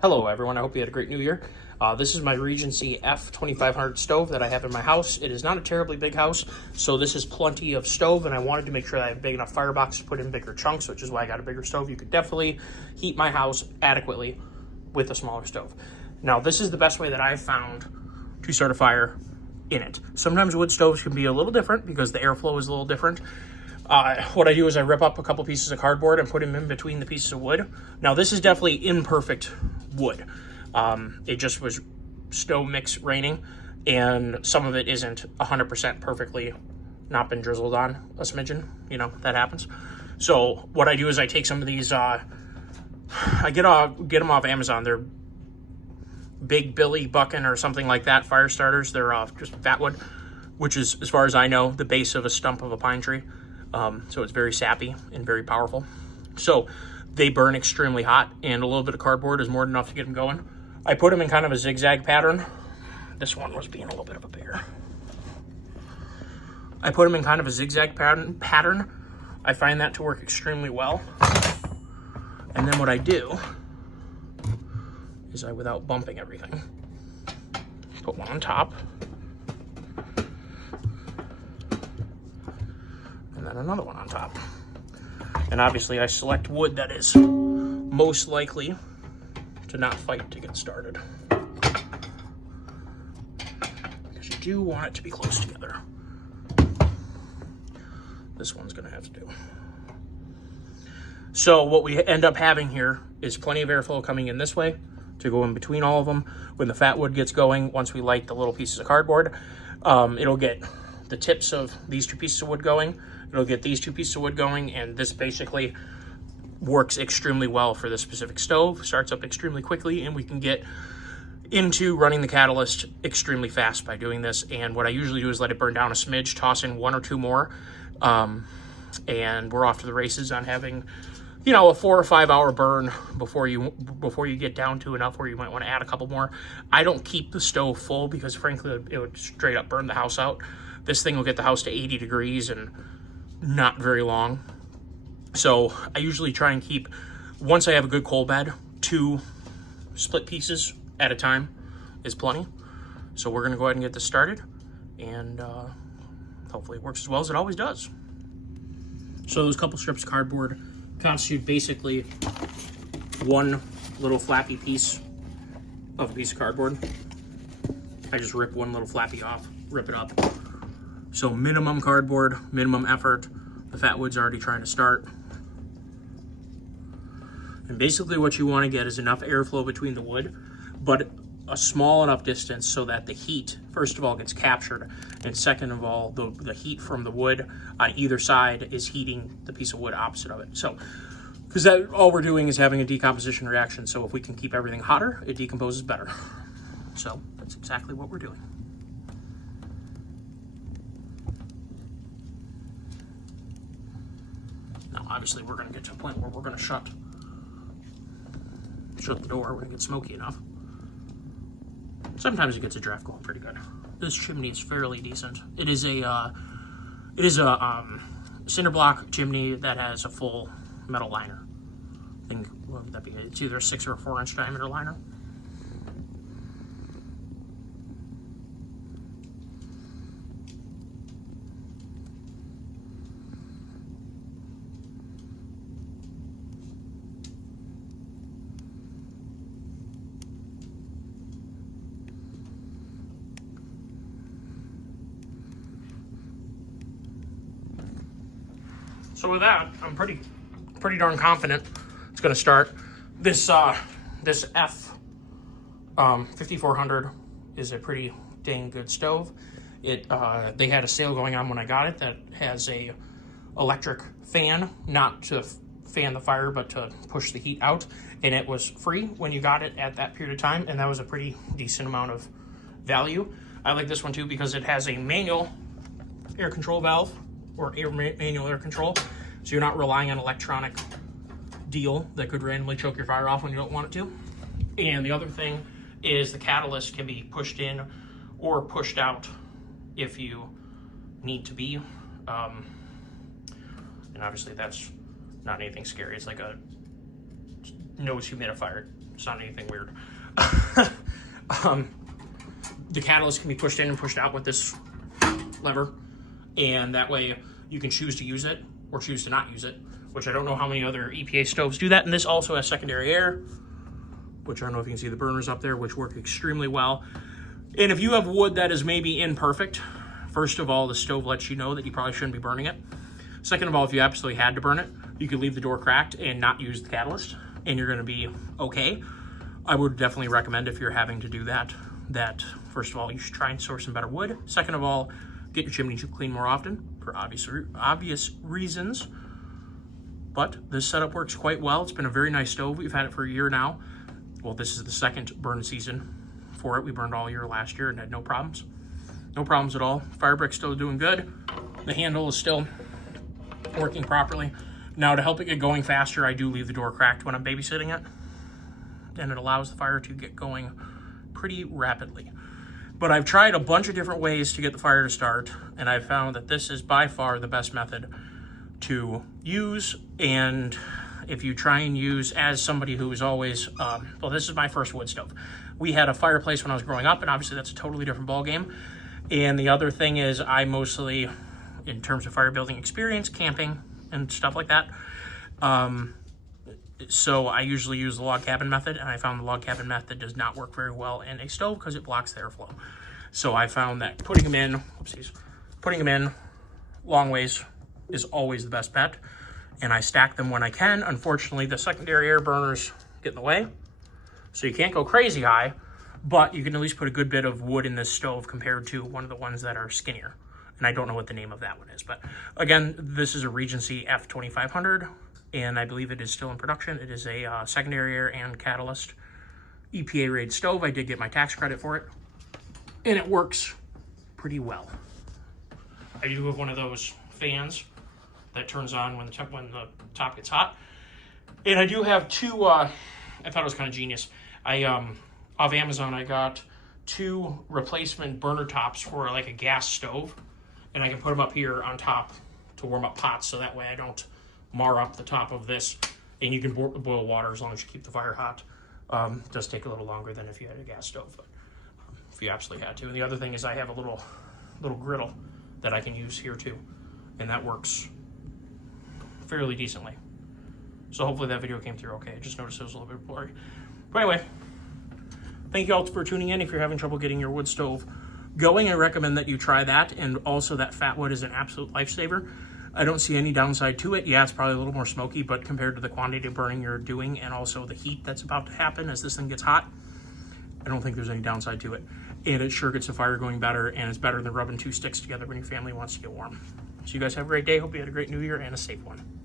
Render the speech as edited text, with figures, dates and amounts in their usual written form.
Hello everyone, I hope you had a great new year. This is my Regency F2500 stove that I have in my house. It is not a terribly big house, so this is plenty of stove, and I wanted to make sure that I have a big enough firebox to put in bigger chunks, which is why I got a bigger stove. You could definitely heat my house adequately with a smaller stove. Now, this is the best way that I've found to start a fire in it. Sometimes wood stoves can be a little different because the airflow is a little different. What I do is I rip up a couple pieces of cardboard and put them in between the pieces of wood. Now, this is definitely imperfect wood. It just was snow mix raining, and some of it isn't 100% perfectly not been drizzled on a smidgen. You know, that happens. So what I do is I take some of these, I get them off Amazon. They're Big Billy Buckin or something like that, fire starters. They're just fat wood, which is, as far as I know, the base of a stump of a pine tree. So it's very sappy and very powerful. So they burn extremely hot, and a little bit of cardboard is more than enough to get them going. I put them in kind of a zigzag pattern. This one was being a little bit of a bear. I put them in kind of a zigzag pattern. I find that to work extremely well. And then what I do is without bumping everything, put one on top. And then another one on top. And obviously I select wood that is most likely to not fight to get started, because you do want it to be close together. This one's gonna have to do. So what we end up having here is plenty of airflow coming in this way to go in between all of them. When the fat wood gets going, once we light the little pieces of cardboard, it'll get the tips of these two pieces of wood going. It'll get these two pieces of wood going, and this basically works extremely well for this specific stove. Starts up extremely quickly, and we can get into running the catalyst extremely fast by doing this. And what I usually do is let it burn down a smidge, toss in one or two more, and we're off to the races on having, you know, a 4 or 5 hour burn before you get down to enough where you might want to add a couple more. I don't keep the stove full because frankly it would straight up burn the house out. This thing will get the house to 80 degrees and not very long. So I usually try and keep, once I have a good coal bed, 2 split pieces at a time is plenty. So we're gonna go ahead and get this started, and hopefully it works as well as it always does. So those couple strips of cardboard constitute basically one little flappy piece of a piece of cardboard. I just rip one little flappy off, rip it up. So minimum cardboard, minimum effort. The fat wood's already trying to start. And basically what you want to get is enough airflow between the wood, but a small enough distance so that the heat, first of all, gets captured, and second of all, the heat from the wood on either side is heating the piece of wood opposite of it. So, because all we're doing is having a decomposition reaction, so if we can keep everything hotter, it decomposes better. So that's exactly what we're doing. Now, obviously, we're going to get to a point where we're going to shut the door when it gets smoky enough. Sometimes it gets a draft going pretty good. This chimney is fairly decent. It is a cinder block chimney that has a full metal liner. I think, what would that be? It's either a 6 or a 4 inch diameter liner. So with that, I'm pretty darn confident it's going to start. This F2500 is a pretty dang good stove. They had a sale going on when I got it that has a electric fan, not to fan the fire, but to push the heat out. And it was free when you got it at that period of time, and that was a pretty decent amount of value. I like this one too because it has a manual air control valve, or manual air control, so you're not relying on electronic deal that could randomly choke your fire off when you don't want it to. And the other thing is the catalyst can be pushed in or pushed out if you need to be. And obviously that's not anything scary. It's like a nose humidifier It's not anything weird. The catalyst can be pushed in and pushed out with this lever, and that way you can choose to use it or choose to not use it, which I don't know how many other EPA stoves do that. And this also has secondary air, which I don't know if you can see the burners up there, which work extremely well. And if you have wood that is maybe imperfect, first of all, the stove lets you know that you probably shouldn't be burning it. Second of all, if you absolutely had to burn it, you could leave the door cracked and not use the catalyst, and you're gonna be okay. I would definitely recommend, if you're having to do that, first of all, you should try and source some better wood. Second of all, get your chimney cleaned more often for obvious reasons. But this setup works quite well. It's been a very nice stove. We've had it for a year now. Well, this is the second burn season for it. We burned all year last year and had no problems. No problems at all. Fire brick's still doing good. The handle is still working properly. Now, to help it get going faster, I do leave the door cracked when I'm babysitting it, and it allows the fire to get going pretty rapidly. But I've tried a bunch of different ways to get the fire to start, and I've found that this is by far the best method to use. And if you try and use, as somebody who is always, well, this is my first wood stove. We had a fireplace when I was growing up, and obviously that's a totally different ballgame. And the other thing is, I mostly, in terms of fire building experience, camping and stuff like that, so I usually use the log cabin method, and I found the log cabin method does not work very well in a stove because it blocks the airflow. So I found that putting them in long ways is always the best bet, and I stack them when I can. Unfortunately, the secondary air burners get in the way, so you can't go crazy high, but you can at least put a good bit of wood in this stove compared to one of the ones that are skinnier. And I don't know what the name of that one is, but again, this is a Regency F2500, and I believe it is still in production. It is a secondary air and catalyst EPA rated stove. I did get my tax credit for it, and it works pretty well. I do have one of those fans that turns on when the top gets hot, and I do have two. I thought it was kind of genius. Off Amazon, I got 2 replacement burner tops for like a gas stove, and I can put them up here on top to warm up pots, so that way I don't mar up the top of this. And you can boil water as long as you keep the fire hot. It does take a little longer than if you had a gas stove, but if you absolutely had to. And the other thing is, I have a little griddle that I can use here too, and that works fairly decently. So hopefully that video came through okay. I just noticed it was a little bit blurry. But anyway, thank you all for tuning in. If you're having trouble getting your wood stove going, I recommend that you try that. And also, that fat wood is an absolute lifesaver. I don't see any downside to it. Yeah, it's probably a little more smoky, but compared to the quantity of burning you're doing and also the heat that's about to happen as this thing gets hot, I don't think there's any downside to it. And it sure gets the fire going better, and it's better than rubbing 2 sticks together when your family wants to get warm. So you guys have a great day. Hope you had a great new year and a safe one.